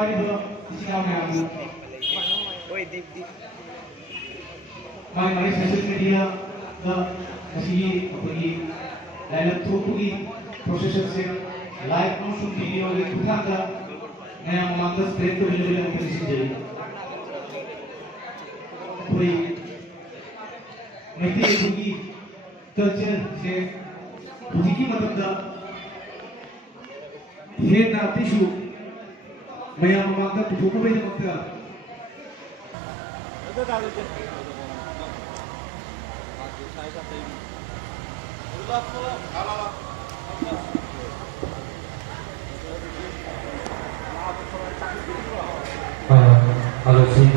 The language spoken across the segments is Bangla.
ꯄꯥꯏꯔꯤꯕ ꯏꯆꯤꯟ ꯏꯅꯥꯎ ꯃꯌꯥꯝꯅ ꯃꯥꯒꯤ ꯃꯥꯒꯤ ꯁꯣꯁꯤꯌꯦꯜ ꯃꯤꯗꯤꯌꯥꯗ ꯉꯁꯤꯒꯤ ꯑꯩꯈꯣꯏꯒꯤ ꯂꯥꯏꯔꯤꯛ ꯊꯣꯛꯄꯒꯤ ꯄ꯭ꯔꯣꯁꯦꯁꯟꯁꯦ ꯂꯥꯏꯚ ꯑꯃꯁꯨꯡ ꯚꯤꯗꯤꯑꯣꯒꯤ ꯈꯨꯠꯊꯥꯡꯗ ꯃꯌꯥꯝ ꯃꯃꯥꯡꯗ ꯁ꯭ꯄ꯭ꯔꯦꯗ ꯇꯧꯕꯤꯅꯕꯒꯤꯗꯃꯛꯇ ꯅꯤꯡꯁꯤꯡꯖꯔꯤ ꯑꯩꯈꯣꯏ ꯃꯩꯇꯩ ꯑꯩꯈꯣꯏꯒꯤ ꯀꯜꯆꯔꯁꯦ ꯍꯧꯖꯤꯛꯀꯤ ꯃꯇꯝꯗ ꯍꯦꯟꯅ ꯑꯇꯩꯁꯨ ꯃꯌꯥꯝ ꯃꯃꯥꯡꯗ ꯄꯨꯊꯣꯛꯅꯕꯒꯤꯗꯃꯛꯇ Halo sih,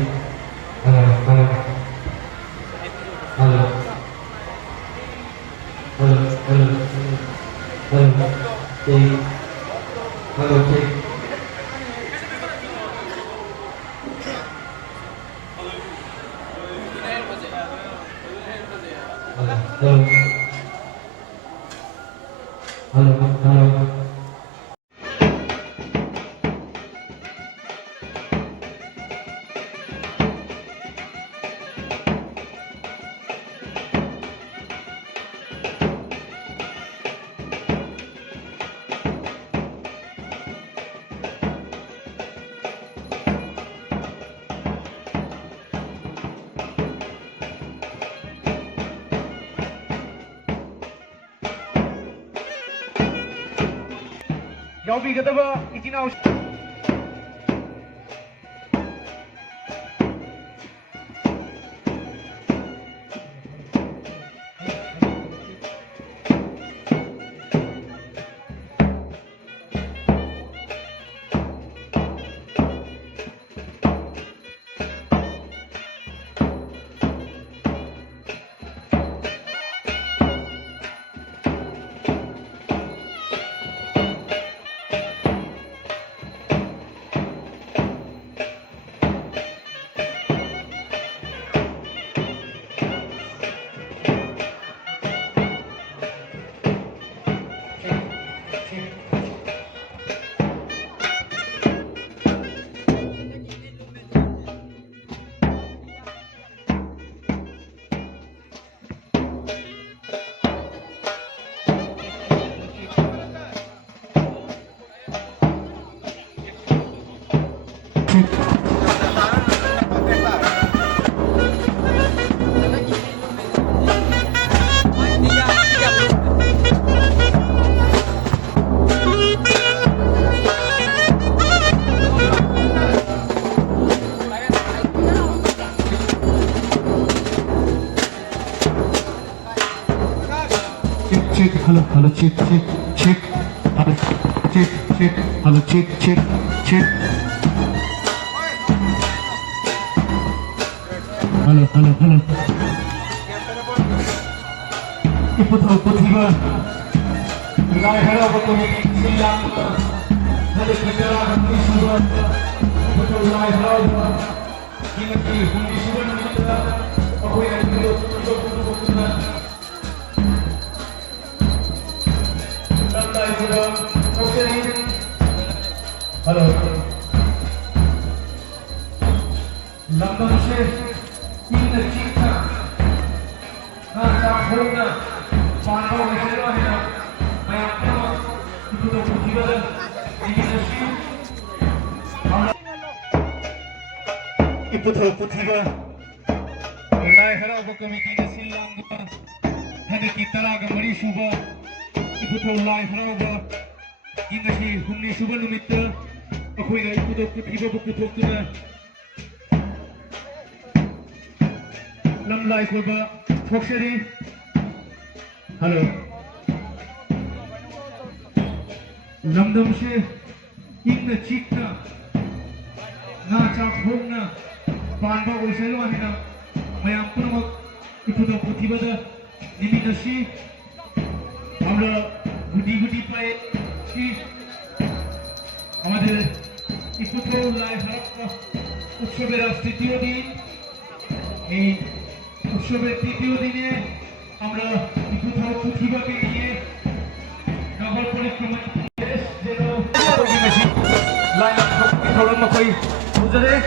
halo, halo, halo, halo, halo, halo, cek, halo cek, halo, halo, halo, halo. ꯌꯥꯎꯕꯤꯒꯗꯕ ꯏꯆꯤꯟ ꯏꯅꯥꯎ check, hello, hello, check, check, check, hello, check, check, hello, check, check, check. Hello, hello, hello. Iputo puthiba. Ilai hara bakumi silang. Hale kitara bakumi suba. Iputo ilai hara. Kinati hundi suba nita. Akoi akilo puto. Hello. Lambda se in chikha na chakhoga pano veselo hai main apna iputo puthiba industry iputo puthiba lai hara committee na silanga hade kitara ga mari suba iputo lai hara ingasi humni suba numitta akhoi na iputo puthiba puthokuna lamlai khoba thoksari hello lamdam se ingna chikna na chakhongna panba oiselo ahina mayam punamak iputo puthiba da nimitasi amra গুটি গুটি পায়ে আমাদের ইপুথো লাই হারাপ্পা উৎসবের আজ তৃতীয় দিন এই উৎসবের তৃতীয় দিনে আমরা ইপুথো পুথিবাকে নিয়ে নগর পরিক্রমা 라인 덕분이 더러운 거의 도전해.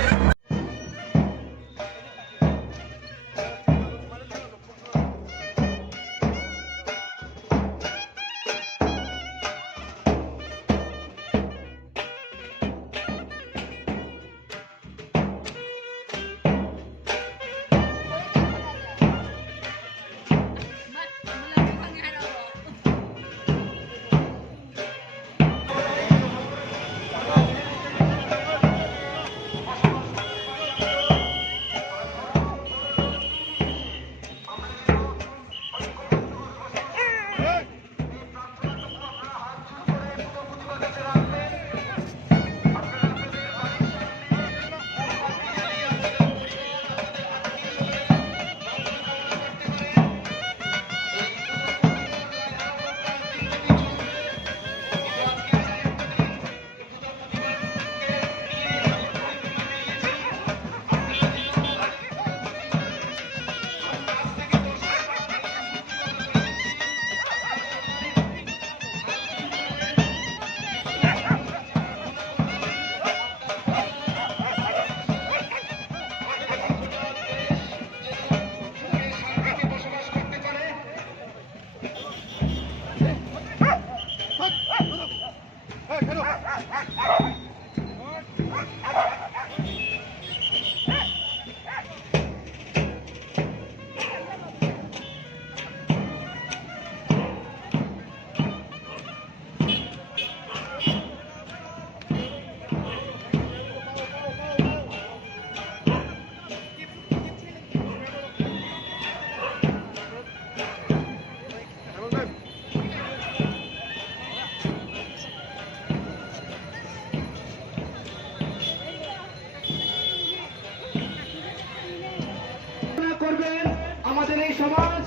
করবেন আমাদের এই সমাজ,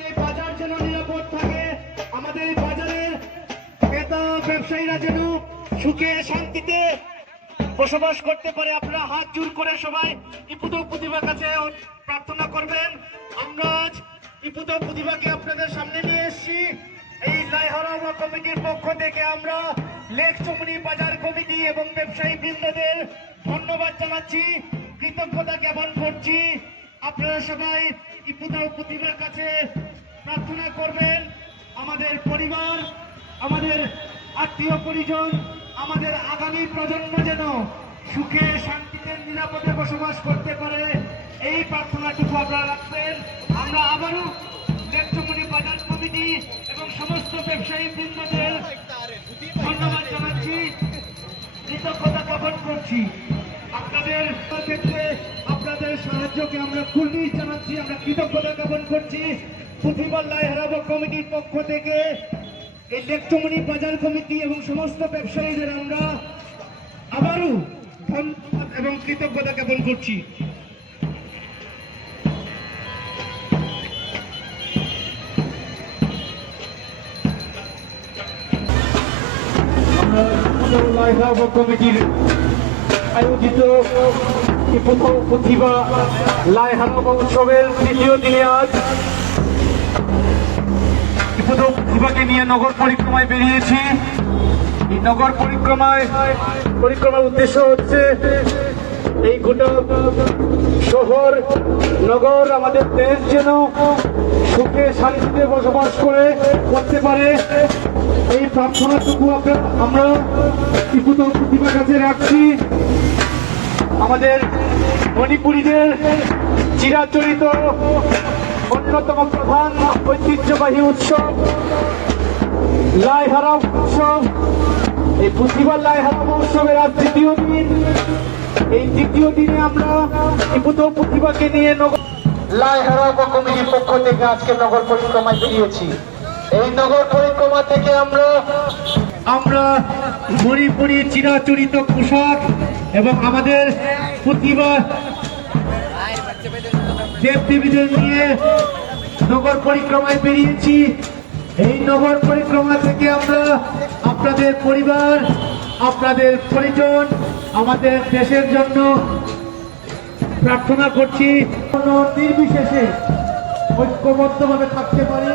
এই বাজার যেন নিরাপদ থাকে, আমাদের এই বাজারের ক্রেতা ব্যবসায়ীরা যেন সুখে শান্তিতে বসবাস করতে পারে। আপনারা হাত জোর করে সবাই ইপুত প্রতিভার কাছে প্রার্থনা করবেন। আমরা আজ ইপুত প্রতিভাকে আপনাদের সামনে নিয়ে এসেছি। এই লাইহারা কমিটির পক্ষ থেকে আমরা লেক চমনি বাজার কমিটি এবং ব্যবসায়ী বৃন্দদের ধন্যবাদ জানাচ্ছি, কৃতজ্ঞতা জ্ঞাপন করছি। আপনারা সবাই ইপুতা প্রতিভার কাছে প্রার্থনা করবেন আমাদের পরিবার, আমাদের আত্মীয় পরিজন, আমাদের আগামী প্রজন্ম যেন সুখে শান্তিতে নিরাপদে বসবাস করতে পারে, এই প্রার্থনাটুকু আপনারা রাখবেন। আমরা আবারও লেকচমনি বাজার কমিটি এবং সমস্ত ব্যবসায়ী বৃন্দদের ধন্যবাদ জানাচ্ছি, কৃতজ্ঞতা জ্ঞাপন করছি। আপনাদের ক্ষেত্রে আপনাদের সাহায্যকে আমরা কুর্নিশ জানাচ্ছি, আমরা কৃতজ্ঞতা জ্ঞাপন করছি। প্রতিবার লাইহারা কমিটির পক্ষ থেকে এই লেকচমনি বাজার কমিটি এবং সমস্ত ব্যবসায়ীদের আমরা আবারও ধন্যবাদ এবং কৃতজ্ঞতা জ্ঞাপন করছি। লাইহারা কমিটির আয়োজিত প্রতিভা লাইহারা উৎসবের তৃতীয় দিনে আজ প্রতিভাকে নিয়ে নগর পরিক্রমায় বেরিয়েছি। এই নগর পরিক্রমার উদ্দেশ্য হচ্ছে এই গোটা শহর নগর আমাদের দেশ যেন সুখে শান্তিতে বসবাস করতে পারে, এই প্রার্থনাটুকু আমরা ইপুত প্রতিভার কাছে রাখছি। আমাদের মণিপুরীদের চিরাচরিত অন্যতম প্রধান ঐতিহ্যবাহী উৎসব লাইহারা উৎসব, এই প্রতিবার লাইহারা উৎসবের আজ তৃতীয় দিন। এই তৃতীয় দিনে আমরা ইপুত প্রতিভাকে নিয়ে লাইহারা কমিটির পক্ষ থেকে আজকে নগর পরিক্রমায় বেরিয়েছি। এই নগর পরিক্রমা থেকে আমরা মণিপুরী চিরাচরিত পোশাক এবং আমাদের প্রতিভা দেবদেবীদের নিয়ে নগর পরিক্রমায় বেরিয়েছি। এই নগর পরিক্রমা থেকে আমরা আপনাদের পরিবার, আপনাদের পরিজন, আমাদের দেশের জন্য প্রার্থনা করছি কোনো নির্বিশেষে ঐক্যবদ্ধভাবে থাকতে পারি,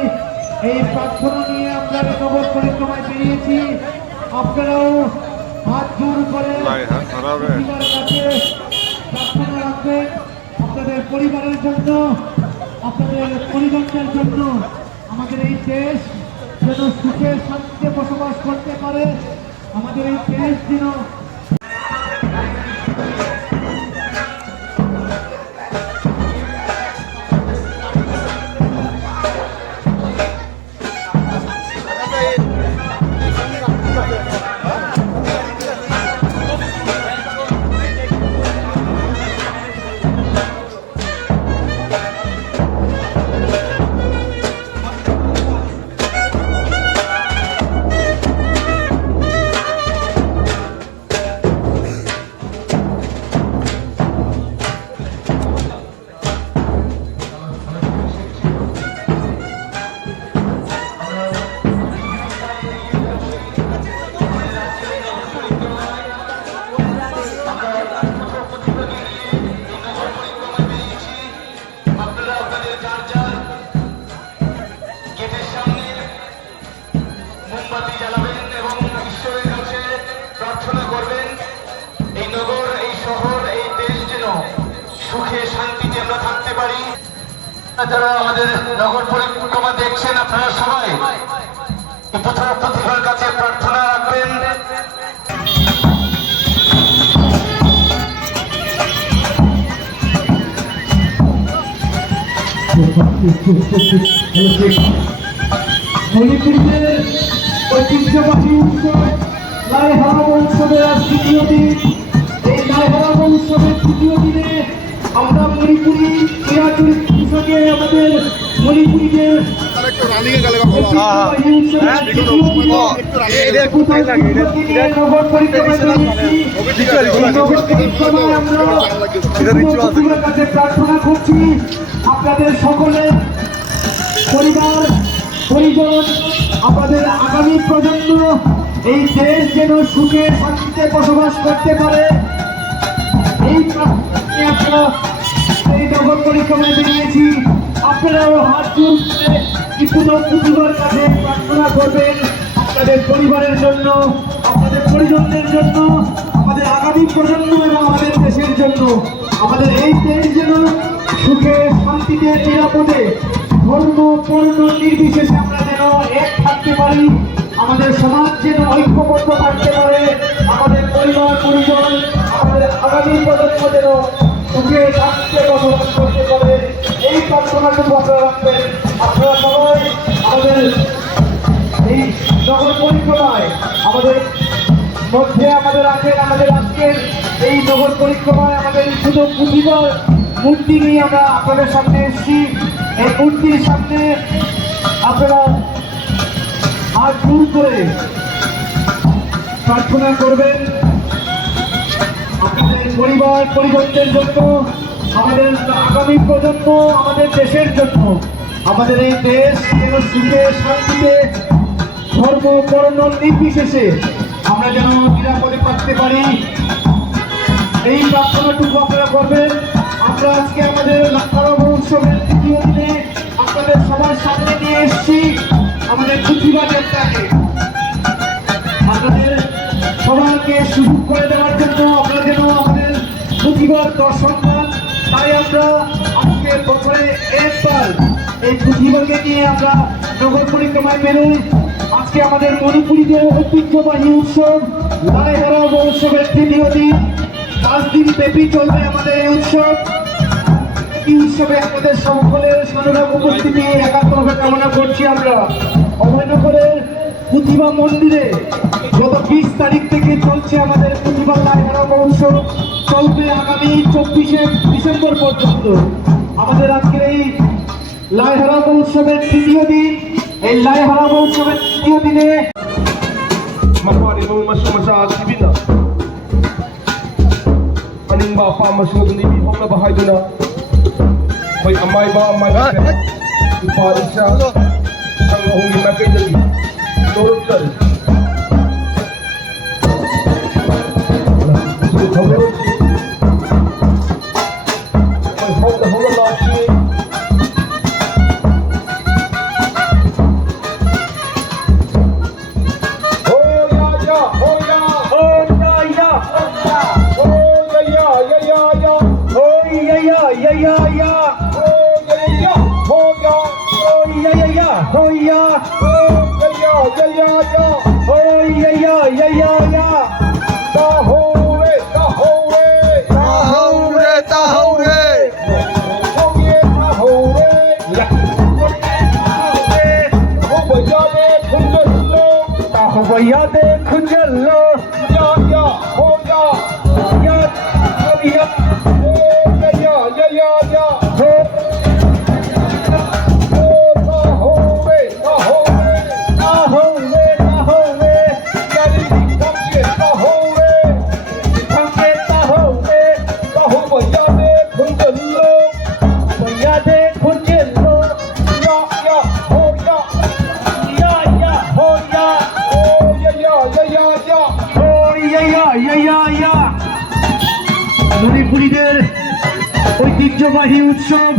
এই প্রার্থনা নিয়ে আমরা নগর পরিক্রমায় বেরিয়েছি। আপনারাও হাত জোর করে পরিবার কাছে প্রার্থনা রাখবেন আপনাদের পরিবারের জন্য, আপনাদের পরিজনদের জন্য। আমাদের এই দেশ যেন সুখে শান্তিতে বসবাস করতে পারে, আমাদের এই দেশ যেন মোমবাতি জ্বালাবেন এবং ঈশ্বরের কাছে প্রার্থনা করবেন এই নগর, এই শহর, এই দেশ যেন সুখে শান্তিতে আমরা থাকতে পারি। যারা আমাদের নগর পরিক্রমা দেখছেন, আপনারা সবাই প্রতিভার কাছে প্রার্থনা রাখবেন। মণিপুরের ঐতিহ্যবাহী উৎসব লাইহারা উৎসবের আজ তৃতীয় দিন। এই লাইহারা উৎসবের তৃতীয় দিনে আমরা মণিপুরি ক্রীড়াচরিত পোশাকে আমাদের মণিপুরীদের কাছে প্রার্থনা করছি আপনাদের সকলের পরিবার পরিজন, আমাদের আগামী প্রজন্ম এই দেশ যেন সুখে শান্তিতে বসবাস করতে পারে, এই আমরা এই নগর পরিক্রমায় বেরিয়েছি। আপনারাও হাত জোর করে প্রতিভার কাছে প্রার্থনা করবেন আপনাদের পরিবারের জন্য, আপনাদের পরিজনদের জন্য, আমাদের আগামী প্রজন্ম এবং আমাদের দেশের জন্য। আমাদের এই দেশ যেন সুখে শান্তিতে নিরাপদে ধর্ম বর্ণ নির্বিশেষে আমরা যেন এক থাকতে পারি, আমাদের সমাজ যেন ঐক্যবদ্ধ থাকতে পারে, আমাদের পরিবার পরিজন, আমাদের আগামী প্রজন্ম যেন সুখে শান্তিতে বসবাস করতে পারে, এই প্রার্থনাটুকু আপনারা রাখবেন। আপনারা সবাই আমাদের এই নগর পরিক্রমায় আমাদের মধ্যে আমাদের আজকের এই নগর পরিক্রমায় আমাদের শুধু প্রতিবার মূর্তি নিয়ে আমরা আপনাদের সামনে এসেছি। এই মূর্তির সামনে আপনারা হাত জোর করে প্রার্থনা করবেন আপনাদের পরিবার পরিজনদের জন্য, আমাদের আগামী প্রজন্ম, আমাদের দেশের জন্য। আমাদের এই দেশ যেন সুখে শান্তিতে ধর্ম বর্ণ নির্বিশেষে আমরা যেন নিরাপদে থাকতে পারি, এই প্রার্থনাটুকু আপনারা করবেন। আমরা আজকে আমাদের লাইহারা উৎসবের তৃতীয় দিনে আপনাদের সবার সামনে নিয়ে এসেছি আমাদের প্রতিভাদেরটাকে, আপনাদের সবাইকে সুযোগ করে দেওয়ার জন্য, আমরা যেন আমাদের প্রতিভার দর্শন পান। তাই আমরা আজকে বছরে একবার এই প্রতিভাকে নিয়ে আমরা নগর পরিক্রমায় বেরোই। আজকে আমাদের মণিপুরীদের ঐতিহ্যবাহী উৎসব লাইহারা উৎসবের তৃতীয় দিন, 5 দিন ব্যাপী চলবে আমাদের এই উৎসব। এই উৎসবে আমাদের সকলের সানুরাগ উপস্থিতি একাত্মভাবে কামনা করছি। আমরা অভয়নগরের প্রতিভা মন্দিরে গত 20 তারিখ থেকে চলছে আমাদের প্রতিভা লাইহারা উৎসব, চলবে আগামী 24শে ডিসেম্বর পর্যন্ত। আমাদের আজকের এই লাইহারা উৎসবের তৃতীয় দিন, এই লাইহারা উৎসবের তৃতীয় দিনে ꯑꯅꯤꯡꯕ ꯑꯄꯥꯝꯕꯁꯤꯡ ꯑꯗꯨ ꯍꯣꯠꯅꯕ ꯍꯥꯏꯗꯨꯅ ꯑꯩꯈꯣꯏ ꯑꯃꯥꯏꯕ ꯑꯃꯥꯏꯕ ꯏꯄꯥ ꯏꯆꯥ ꯁꯪ ꯑꯍꯨꯝꯒꯤ ꯃꯥꯏꯀꯩꯗꯒꯤ ꯇꯧꯔꯛꯆꯔꯤ ꯃꯁꯤꯒꯤ ꯊꯧꯔꯝ ꯑꯁꯤ ꯑꯩꯈꯣꯏ ꯍꯧꯅ ꯍꯧꯅ ꯂꯥꯛꯈꯤ Hoya! भैया देख चलो মণিপুরীদের ঐতিহ্যবাহী উৎসব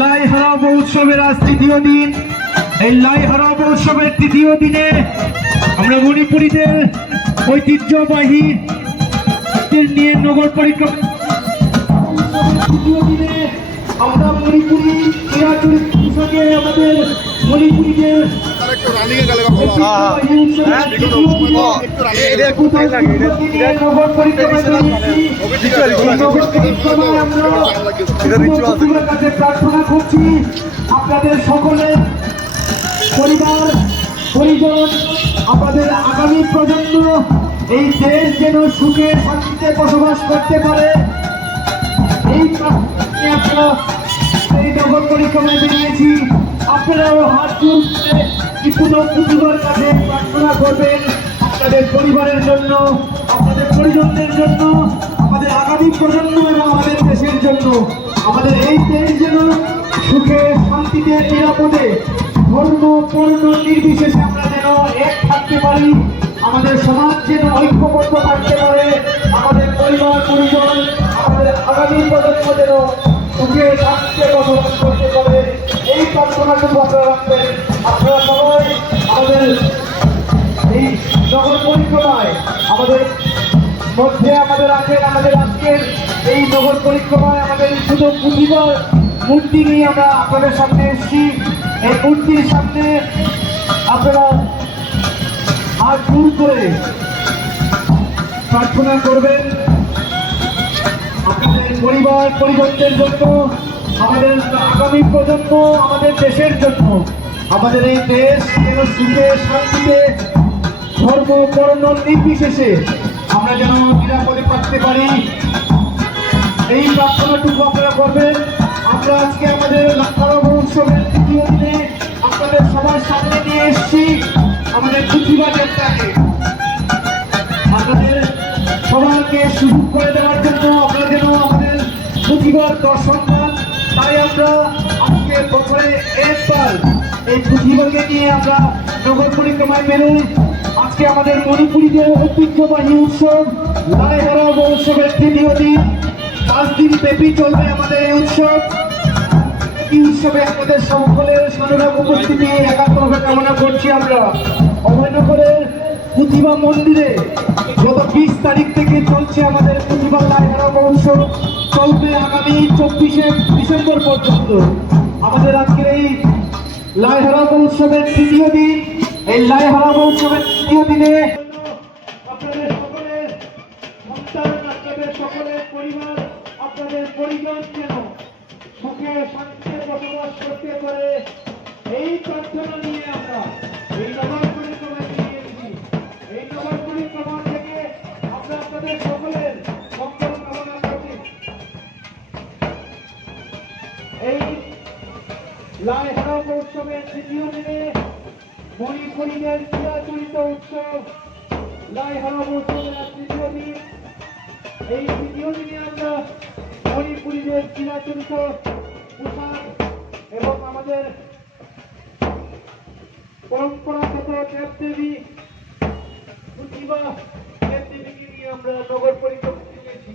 লাই হারাবো উৎসবের আজ তৃতীয় দিন। এই লাই হারাবো উৎসবের তৃতীয় দিনে আমরা মণিপুরীদের ঐতিহ্যবাহী নিয়ে নগর পরিক্রমা তৃতীয় দিনে আমরা মণিপুরী ক্রীড়াচরিত উৎসবে আমাদের মণিপুরীদের প্রার্থনা করছি আপনাদের সকলের পরিবার পরিজন আপনাদের আগামী প্রজন্ম এই দেশ যেন সুখে শান্তিতে বসবাস করতে পারে এই আপনারা এই নগর পরিক্রমায় বেরিয়েছি। আপনারাও হাত জোর করে প্রতিবার কাছে প্রার্থনা করবেন আপনাদের পরিবারের জন্য, আপনাদের পরিজনদের জন্য, আমাদের আগামী প্রজন্ম এবং আমাদের দেশের জন্য। আমাদের এই দেশ যেন সুখে শান্তিতে নিরাপদে ধর্ম বর্ণ নির্বিশেষে আমরা যেন এক থাকতে পারি, আমাদের সমাজ যেন ঐক্যবদ্ধ থাকতে পারে, আমাদের পরিবার পরিজন আমাদের আগামী প্রজন্ম যেন সুখে শান্তিতে বসবাস করতে পারে এই প্রার্থনাটুকু আপনারা রাখবেন। আপনারা সবাই আমাদের এই নগর পরিক্রমায় আমাদের মধ্যে আমাদের আছেন। আমাদের আজকের এই নগর পরিক্রমায় আমাদের শুধু প্রতিবার মূর্তি নিয়ে আমরা আপনাদের সামনে এসেছি। এই মূর্তির সামনে আপনারা হাত জোর করে প্রার্থনা করবেন আপনাদের পরিবার পরিজনদের জন্য, আমাদের আগামী প্রজন্ম, আমাদের দেশের জন্য। আমাদের এই দেশ যেন সুখে শান্তিতে ধর্ম বর্ণ নির্বিশেষে আমরা যেন নিরাপদে থাকতে পারি এই প্রার্থনাটুকু আপনারা করবেন। আমরা আজকে আমাদের লাখারব উৎসবের তৃতীয় দিনে আপনাদের সবার সামনে নিয়ে এসেছি আমাদের প্রতিভা যাত্রাকে আপনাদের সবাইকে সুযোগ করে দেওয়ার জন্য, আপনারা যেন আমাদের প্রতিভার দর্শন পান। তাই আমরা আজকে বছরে একবার এই প্রতিভাকে নিয়ে আমরা নগর পরিক্রমায় বেরোই। আজকে আমাদের মণিপুরীদের ঐতিহ্যবাহী উৎসব লাই হারাবো উৎসবের তৃতীয় দিন। 5 দিন ব্যাপী চলবে আমাদের এই উৎসব। এই উৎসবে আমাদের সকলের সানুরাগ উপস্থিতি একাত্মভাবে কামনা করছি। আমরা অভয়নগরের প্রতিভা মন্দিরে গত 20 তারিখ থেকে চলছে আমাদের প্রতিভা লাই হারাবো উৎসব, চলবে আগামী 24শে ডিসেম্বর পর্যন্ত। আমাদের আজকের এই লাই হারাবো উৎসবের তৃতীয় দিন। এই লাই হারাবো উৎসবের তৃতীয় দিনে আপনাদের সকলের সন্তান, আপনাদের সকলের পরিবার, আপনাদের পরিজন যেন সুখে শান্তিতে বসবাস করতে পারে এই প্রার্থনা নিয়ে আমরা এই নগর পরিক্রমায় বেরিয়েছি। এই নগর পরিক্রমা থেকে আমরা আপনাদের সকলের মঙ্গল কামনা করছি। এই লাই হারাবো উৎসবের তৃতীয় দিনে মণিপুরীদের চিরাচরিত উৎসব লাই হারাবো উৎসবের তৃতীয় দিন। এই তৃতীয় দিনে আমরা মণিপুরীদের চিরাচরিত পোশাক এবং আমাদের পরম্পরাগত দেবদেবী প্রতিভা দেবদেবীকে নিয়ে আমরা নগর পরিক্রমা করেছি।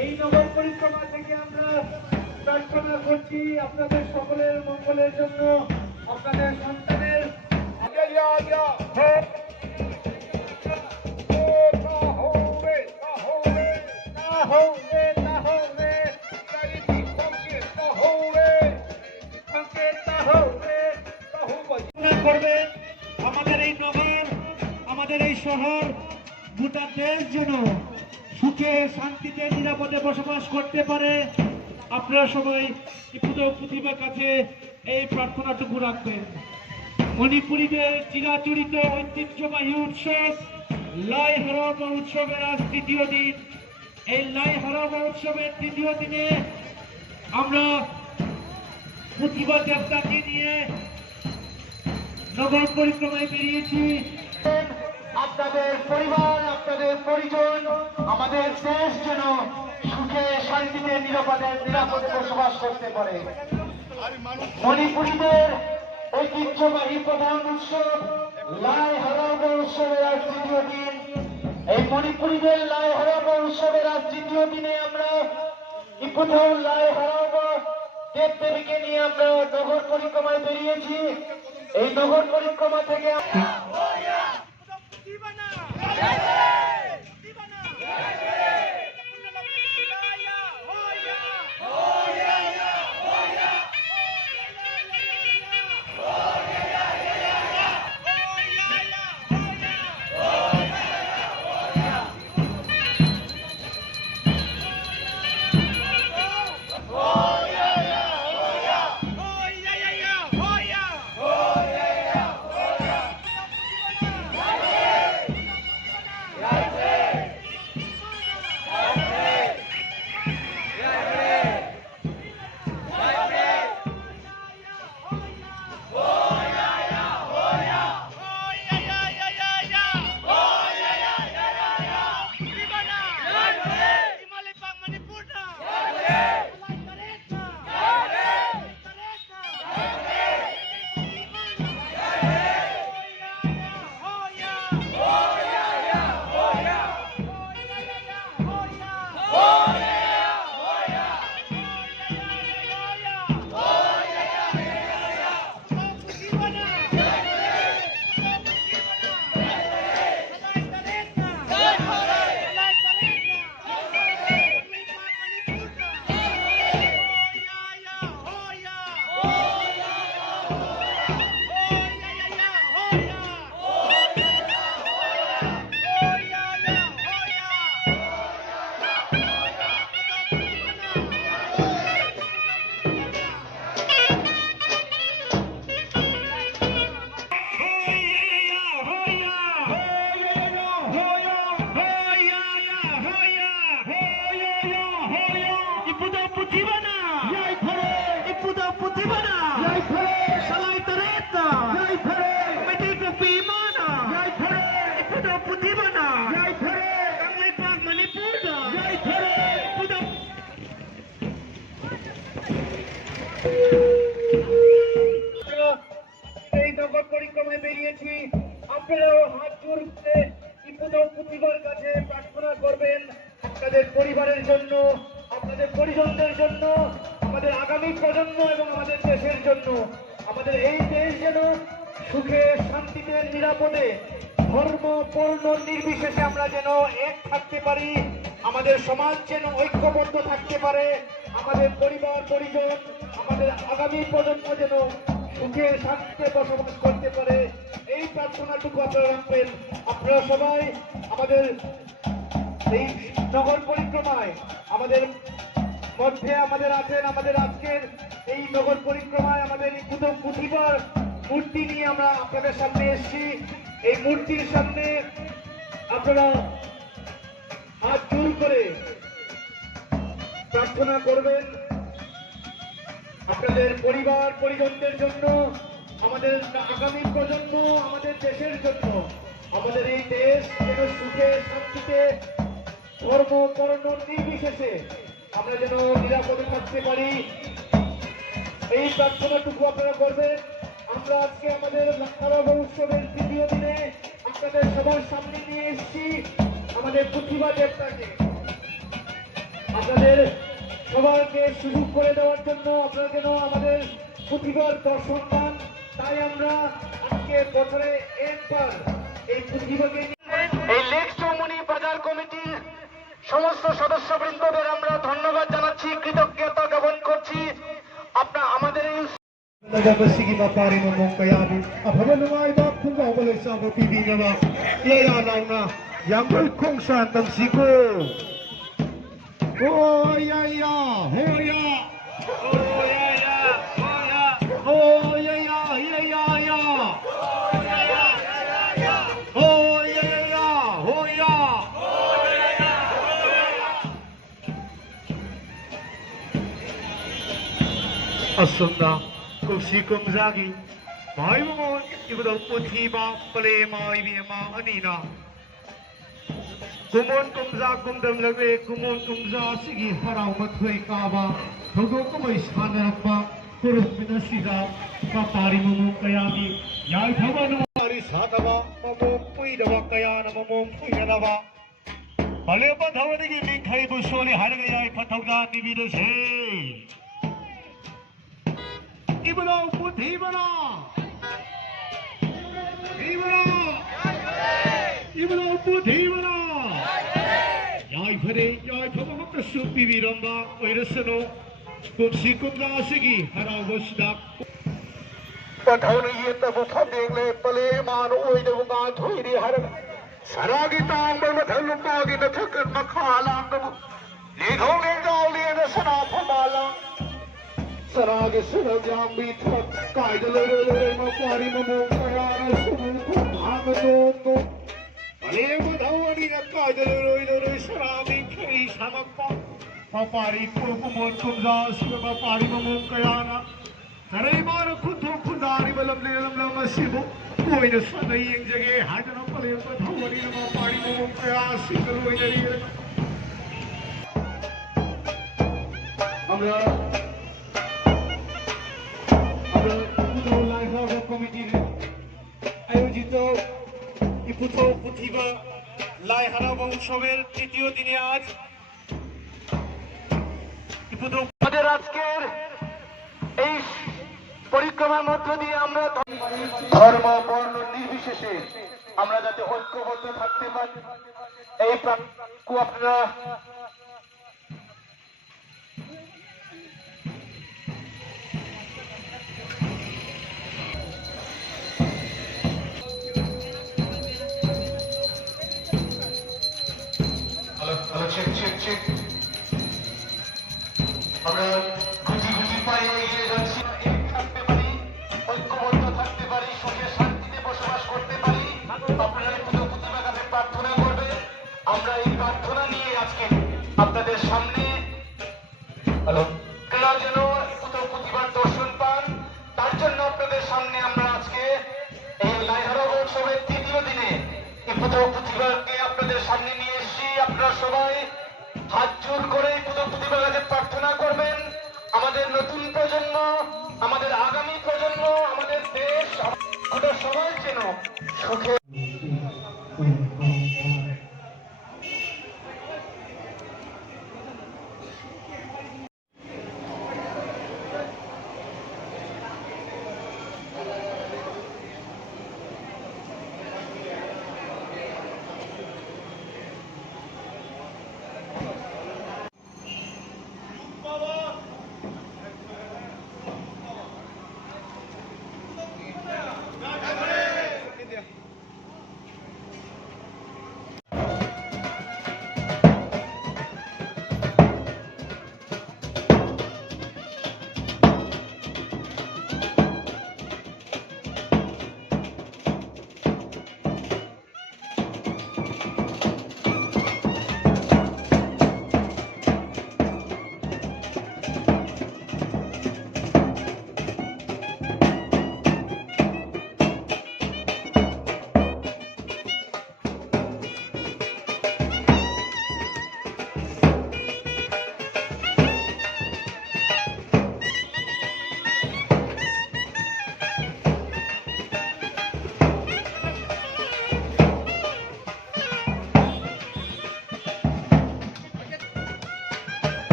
এই নগর পরিক্রমা থেকে আমরা প্রার্থনা করছি আপনাদের সকলের মঙ্গলের জন্য, আপনাদের সন্তানের আমাদের এই শহর গোটা দেশ যেন সুখে শান্তিতে নিরাপদে বসবাস করতে পারে, আপনারা সবাই প্রতিভার কাছে এই প্রার্থনাটুকু রাখবেন। মণিপুরীদের চিরাচরিত ঐতিহ্যবাহী উৎসব লাই হারাবা উৎসবের আজ তৃতীয় দিন। এই লাই হারাবা উৎসবের তৃতীয় দিনে আমরা প্রতিভা দেবতাকে নিয়ে নগর পরিক্রমায় বেরিয়েছি। আপনাদের পরিবার, আপনাদের পরিজন, আমাদের দেশ যেন সুখে শান্তিতে নিরাপদে বসবাস করতে পারে। মণিপুরীদের ঐতিহ্যবাহী প্রধান উৎসব লাই হারাবা উৎসবের আজ তৃতীয় দিন। এই মণিপুরীদের লাই হারাবা উৎসবের আজ তৃতীয় দিনে আমরা কোথাও লাই হারাবা দেব দেবীকে নিয়ে আমরা নগর পরিক্রমায় বেরিয়েছি। এই নগর পরিক্রমা থেকে এই নগর পরিক্রমায় বেরিয়েছি। আপনারাও হাত জোর করে প্রতিভার কাছে প্রার্থনা করবেন আপনাদের পরিবারের জন্য, আপনাদের পরিজনদের জন্য, আমাদের আগামী প্রজন্ম এবং আমাদের দেশের জন্য। আমাদের এই দেশ যেন সুখে শান্তিতে নিরাপদে ধর্ম বর্ণ নির্বিশেষে আমরা যেন এক থাকতে পারি, আমাদের সমাজ যেন ঐক্যবদ্ধ থাকতে পারে, আমাদের পরিবার পরিজন, আমাদের আগামী প্রজন্ম যেন সুখে শান্তিতে বসবাস করতে পারে, এই প্রার্থনাটুকু আপনারা রাখবেন। আপনারা সবাই আমাদের এই নগর পরিক্রমায় আমাদের মধ্যে আমাদের আছেন। আমাদের আজকের এই নগর পরিক্রমায় আমাদের প্রতিভার মূর্তি নিয়ে আমরা আপনাদের সামনে এসেছি। এই মূর্তির সামনে আপনারা হাত জোর করে প্রার্থনা করবেন আপনাদের পরিবার পরিজনদের জন্য, আমাদের আগামী প্রজন্ম, আমাদের দেশের জন্য। আমাদের এই দেশ যেন সুখে শান্তিতে ধর্ম বর্ণ নির্বিশেষে আমরা যেন নিরাপদে থাকতে পারি, এই প্রার্থনাটুকু আপনারা করবেন। আমরা আজকে আমাদের হারাবা উৎসবের তৃতীয় দিনে আপনাদের সবার সামনে নিয়ে এসেছি আমাদের প্রতিভা দেবতাকে। আপনাদের সবাইকে সুযোগ করে দেওয়ার জন্য, আপনারা যেন আমাদের প্রতিভার দর্শন পান, তাই আমরা আজকে বছরে একবার এই প্রতিভাকে এই লেক চৌমনি বাজার কমিটির সমস্ত সদস্যবৃন্দদের আমরা ধন্যবাদ জানাচ্ছি, কৃতজ্ঞতা জ্ঞাপন করছি। আমাদের এই ꯅꯒꯕꯁꯤꯒꯤ ꯃꯄꯥꯔꯤ ꯃꯃꯣꯡ ꯀꯌꯥꯕꯨ ꯑꯐꯕ ꯅꯨꯡꯉꯥꯏꯕ ꯈꯨꯡꯒꯥꯎꯕ ꯂꯩꯆꯥꯕ ꯄꯤꯕꯤꯅꯕ ꯏꯌꯥ ꯂꯥꯎꯅ ꯌꯥꯡꯒꯣꯜ ꯈꯣꯡꯁꯥꯟ ꯇꯝꯁꯤꯀꯣ ꯍꯣꯌꯥ ꯍꯣꯌꯥ असुंदा कुसी कुमजागी भाई मो इबदो पुथीबा पलेमा इबिमा अनीना कुमोन कुमजा कुमदम लगे कुमोन कुमजा सिगी हराव मथुई काबा थोदो कुमै सानरपा कुरुमिना सिदा पापारी ममो कयागी याय भवन मारी सादवा ममो पुइदवा कयाना ममो पुइदवा भले पथवदगी मिखै बुसोली हरगे याय पथौदा निबिदसे Ibro Puthibana Ibro Puthibana Yai Phare Yai Phamaka Supi Viramba Oirasano Kumsi Kumda Sigi Haravasda Pathauni Yetabu Phadegle Pale Mano Oidavuga Thuiri Har Saragi Tamba Mathalupagi Nathakan Makhala Lidhonge Dali and Sanapamala Sarag Sarajambi Kaidale Mapari Mamo Kayana Sumu Hamado Aleva Dawani Kaidale Sarami Kay Samapa Papari Kumon Kumza Mapari Mamo Kayana Tarimana Kutu Kundari Balam Masibu Koina Sanayi Jage Hadana Paleva Dawani Mapari Mamo Kayana Single Amra কমিটির আয়োজিত ইপুথো পুথিবা লাই হারাবা উৎসবের তৃতীয় দিনে আজ ইপুথো আমাদের আজকের এই পরিক্রমার মধ্য দিয়ে আমরা ধর্ম বর্ণ নির্বিশেষে আমরা যাতে ঐক্যবদ্ধ থাকতে পারি এই প্রাণকে আপনারা check. আমরা গুটি গুটি পায়ে এগিয়ে যাচ্ছি থাকতে পারি ঐক্যবদ্ধ থাকতে পারি সুখে শান্তিতে বসবাস করতে পারি আপনারা পুজো প্রতিমাকে প্রার্থনা করবে আমরা এই প্রার্থনা নিয়ে আজকে আপনাদের সামনে কেউ যেন পুজো প্রতিমার দর্শন পান তার জন্য আপনাদের সামনে আমরা আজকে এই লাইহারা উৎসবের তৃতীয় দিনে এই পুজো প্রতিমাকে আপনাদের সামনে নিয়ে এসেছি আপনারা সবাই হাত জোর করে পুজো প্রতিমাকে প্রার্থনা করবেন আমাদের নতুন প্রজন্ম আমাদের আগামী প্রজন্ম আমাদের দেশ আমরা সবাই যেন সুখে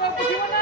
ꯍꯧꯗꯣꯛꯄꯁꯤ ꯃꯅꯥ